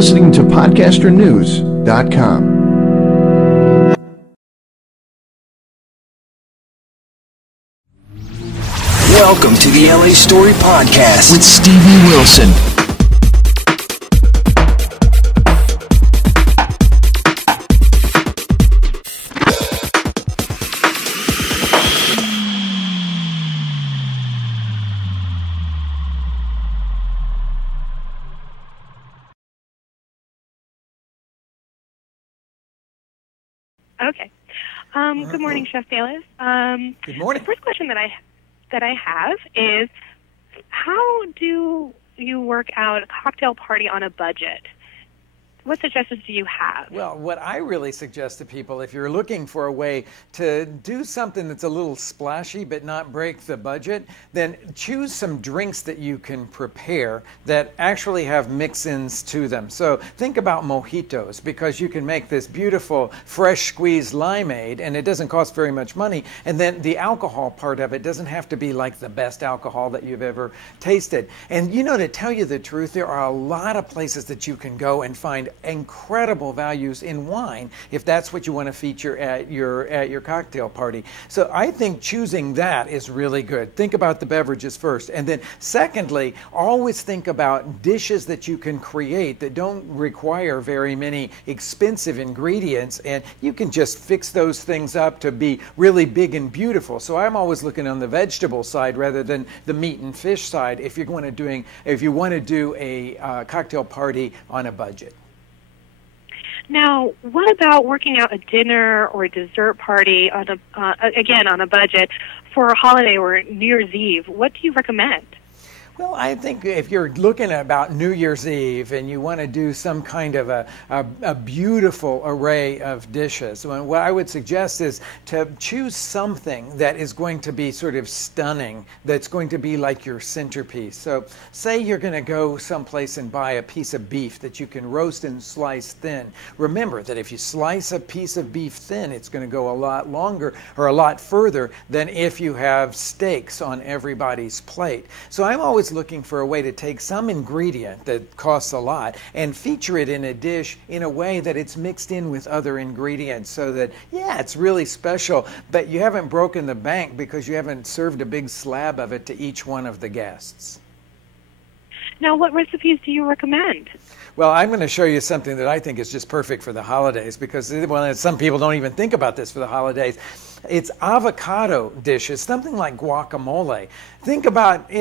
listening to podcasternews.com. Welcome to the LA Story Podcast with Stevie Wilson. Okay. Good morning, Chef Bayless. Good morning. The first question that I have is, how do you work out a cocktail party on a budget? What suggestions do you have? Well, what I really suggest to people, if you're looking for a way to do something that's a little splashy but not break the budget, then choose some drinks that you can prepare that actually have mix-ins to them. So think about mojitos, because you can make this beautiful fresh squeezed limeade and it doesn't cost very much money. And then the alcohol part of it doesn't have to be like the best alcohol that you've ever tasted. And you know, to tell you the truth, there are a lot of places that you can go and find incredible values in wine if that's what you want to feature at your cocktail party. So I think choosing that is really good. Think about the beverages first, and then secondly, always think about dishes that you can create that don't require very many expensive ingredients, and you can just fix those things up to be really big and beautiful. So I'm always looking on the vegetable side rather than the meat and fish side if you want to do a cocktail party on a budget. Now, what about working out a dinner or a dessert party on a budget for a holiday or New Year's Eve? What do you recommend? Well, I think if you're looking at about New Year's Eve and you want to do some kind of a beautiful array of dishes, what I would suggest is to choose something that is going to be sort of stunning, that's going to be like your centerpiece. So say you're going to go someplace and buy a piece of beef that you can roast and slice thin. Remember that if you slice a piece of beef thin, it's going to go a lot longer or a lot further than if you have steaks on everybody's plate. So I'm always looking for a way to take some ingredient that costs a lot and feature it in a dish in a way that it's mixed in with other ingredients so that, yeah, it's really special, but you haven't broken the bank because you haven't served a big slab of it to each one of the guests. Now, what recipes do you recommend? Well, I'm going to show you something that I think is just perfect for the holidays because some people don't even think about this for the holidays. It's avocado dishes, something like guacamole. Think about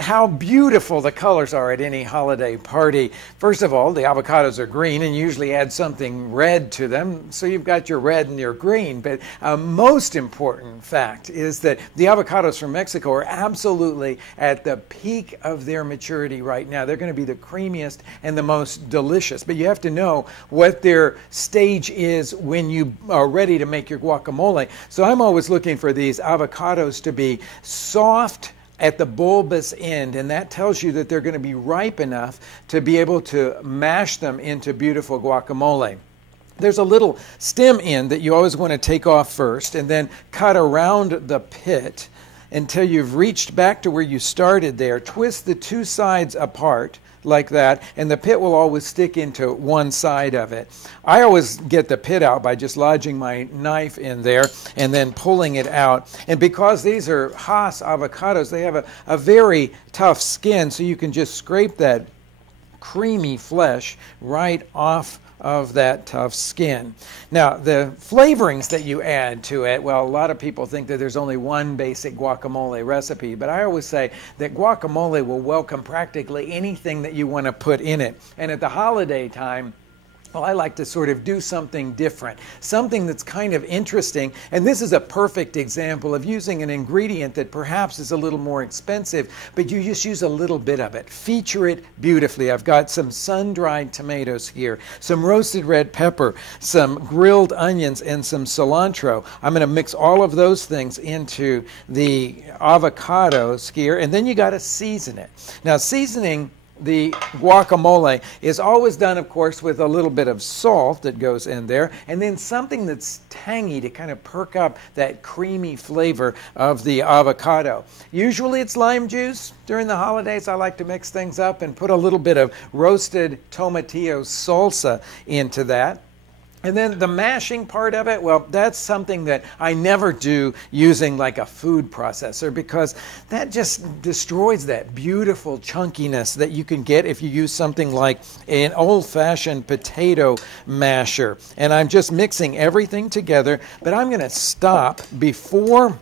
how beautiful the colors are at any holiday party. First of all, the avocados are green and usually add something red to them, so you've got your red and your green. But most important fact is that the avocados from Mexico are absolutely at the peak of their maturity right now. They're going to be the creamiest and the most delicious. But you have to know what their stage is when you are ready to make your guacamole. So I'm always looking for these avocados to be soft at the bulbous end, and that tells you that they're going to be ripe enough to be able to mash them into beautiful guacamole. There's a little stem end that you always want to take off first and then cut around the pit until you've reached back to where you started there. Twist the two sides apart like that, and the pit will always stick into one side of it. I always get the pit out by just lodging my knife in there and then pulling it out. And because these are Hass avocados, they have a very tough skin, so you can just scrape that creamy flesh right off of that tough skin. Now, the flavorings that you add to it, well, a lot of people think that there's only one basic guacamole recipe, but I always say that guacamole will welcome practically anything that you want to put in it. And at the holiday time, well, I like to sort of do something different, something that's kind of interesting. And this is a perfect example of using an ingredient that perhaps is a little more expensive, but you just use a little bit of it. Feature it beautifully. I've got some sun-dried tomatoes here, some roasted red pepper, some grilled onions, and some cilantro. I'm going to mix all of those things into the avocado skewer, and then you got to season it. Now, seasoning the guacamole is always done, of course, with a little bit of salt that goes in there, and then something that's tangy to kind of perk up that creamy flavor of the avocado. Usually it's lime juice. During the holidays, I like to mix things up and put a little bit of roasted tomatillo salsa into that. And then the mashing part of it, well, that's something that I never do using like a food processor, because that just destroys that beautiful chunkiness that you can get if you use something like an old-fashioned potato masher. And I'm just mixing everything together, but I'm going to stop before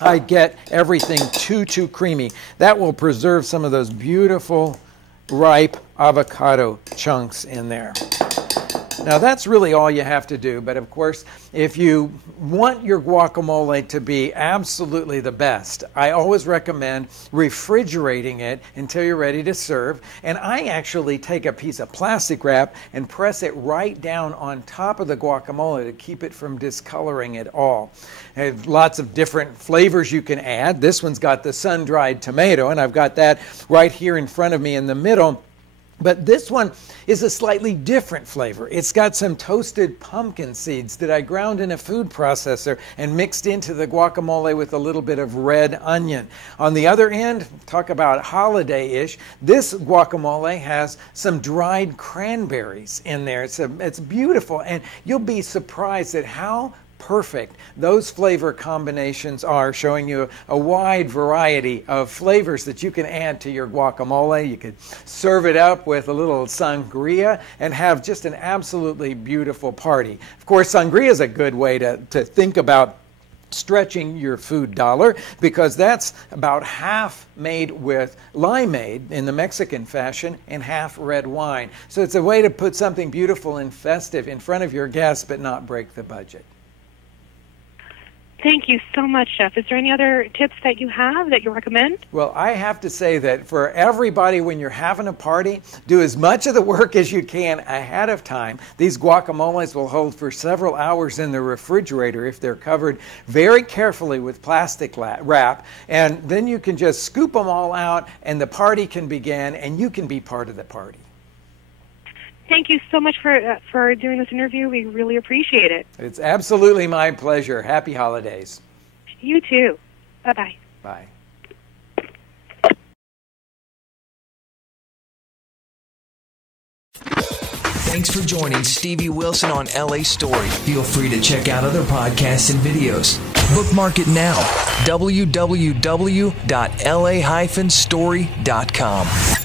I get everything too creamy. That will preserve some of those beautiful, ripe avocado chunks in there. Now, that's really all you have to do, but of course, if you want your guacamole to be absolutely the best, I always recommend refrigerating it until you're ready to serve. And I actually take a piece of plastic wrap and press it right down on top of the guacamole to keep it from discoloring at all. There's lots of different flavors you can add. This one's got the sun-dried tomato, and I've got that right here in front of me in the middle. But this one is a slightly different flavor. It's got some toasted pumpkin seeds that I ground in a food processor and mixed into the guacamole with a little bit of red onion. On the other end, talk about holiday-ish, this guacamole has some dried cranberries in there. It's beautiful, and you'll be surprised at how perfect those flavor combinations are, showing you a wide variety of flavors that you can add to your guacamole. You could serve it up with a little sangria and have just an absolutely beautiful party. Of course, sangria is a good way to think about stretching your food dollar, because that's about half made with limeade in the Mexican fashion and half red wine. So it's a way to put something beautiful and festive in front of your guests but not break the budget. Thank you so much, Chef. Is there any other tips that you have that you recommend? Well, I have to say that for everybody, when you're having a party, do as much of the work as you can ahead of time. These guacamoles will hold for several hours in the refrigerator if they're covered very carefully with plastic wrap. And then you can just scoop them all out, and the party can begin, and you can be part of the party. Thank you so much for doing this interview. We really appreciate it. It's absolutely my pleasure. Happy holidays. You too. Bye-bye. Bye. Thanks for joining Stevie Wilson on LA Story. Feel free to check out other podcasts and videos. Bookmark it now. www.la-story.com.